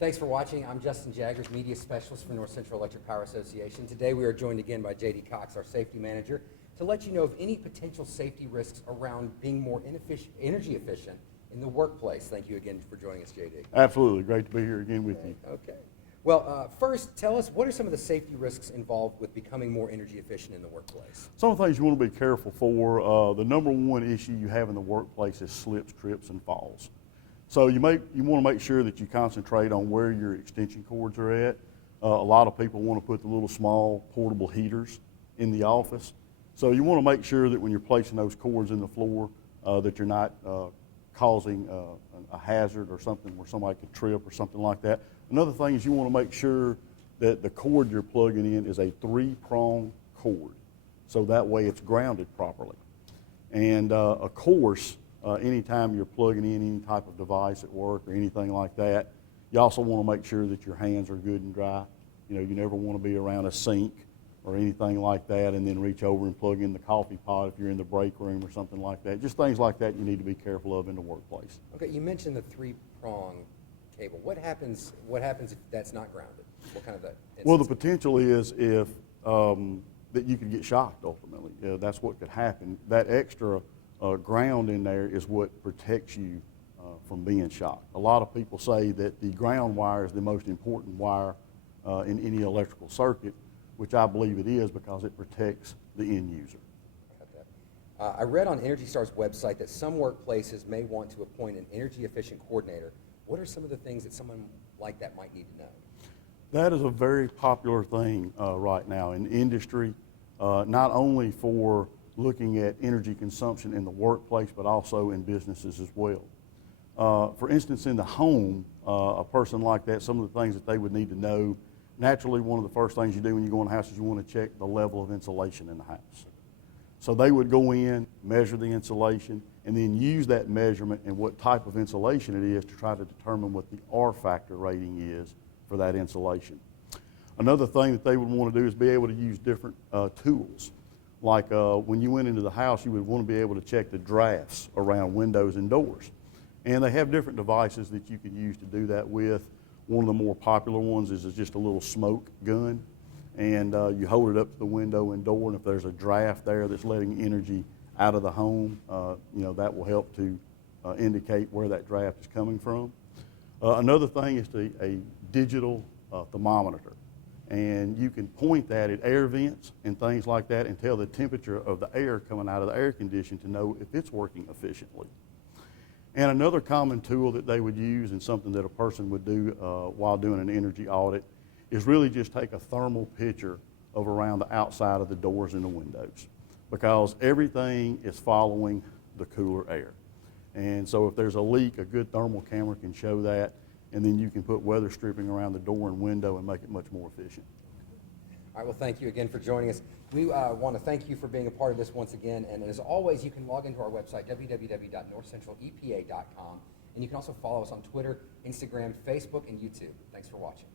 Thanks for watching. I'm Justin Jaggers, Media Specialist for North Central Electric Power Association. Today we are joined again by J.D. Cox, our Safety Manager, to let you know of any potential safety risks around being more energy efficient in the workplace. Thank you again for joining us, J.D. Absolutely. Great to be here again with you. Okay. Well, first, tell us, what are some of the safety risks involved with becoming more energy efficient in the workplace? Some of the things you want to be careful for, the number one issue you have in the workplace is slips, trips, and falls. So you want to make sure that you concentrate on where your extension cords are at. A lot of people want to put the little small portable heaters in the office. So you want to make sure that when you're placing those cords in the floor that you're not causing a hazard or something where somebody could trip or something like that. Another thing is you want to make sure that the cord you're plugging in is a 3-prong cord, so that way it's grounded properly. And of course, anytime you're plugging in any type of device at work or anything like that, you also want to make sure that your hands are good and dry. You know, you never want to be around a sink or anything like that and then reach over and plug in the coffee pot if you're in the break room or something like that. Just things like that you need to be careful of in the workplace. Okay, you mentioned the 3-prong cable. What happens if that's not grounded? What kind of Well, the potential is if that you could get shocked ultimately. That's what could happen. That extra ground in there is what protects you from being shocked. A lot of people say that the ground wire is the most important wire in any electrical circuit, which I believe it is because it protects the end user. I read on Energy Star's website that some workplaces may want to appoint an energy efficient coordinator. What are some of the things that someone like that might need to know? That is a very popular thing right now in industry, not only for looking at energy consumption in the workplace, but also in businesses as well. For instance, in the home, a person like that, some of the things that they would need to know, naturally one of the first things you do when you go in the house is you want to check the level of insulation in the house. So they would go in, measure the insulation, and then use that measurement and what type of insulation it is to try to determine what the R factor rating is for that insulation. Another thing that they would want to do is be able to use different tools. Like when you went into the house, you would want to be able to check the drafts around windows and doors. And they have different devices that you can use to do that with. One of the more popular ones is just a little smoke gun. And you hold it up to the window and door, and if there's a draft there that's letting energy out of the home, that will help to indicate where that draft is coming from. Another thing is a digital thermometer. And you can point that at air vents and things like that and tell the temperature of the air coming out of the air condition to know if it's working efficiently. And another common tool that they would use and something that a person would do while doing an energy audit is really just take a thermal picture of around the outside of the doors and the windows, because everything is following the cooler air. And so if there's a leak, a good thermal camera can show that, and then you can put weather stripping around the door and window and make it much more efficient. All right, well, thank you again for joining us. We want to thank you for being a part of this once again, and as always, you can log into our website, www.northcentralepa.com, and you can also follow us on Twitter, Instagram, Facebook, and YouTube. Thanks for watching.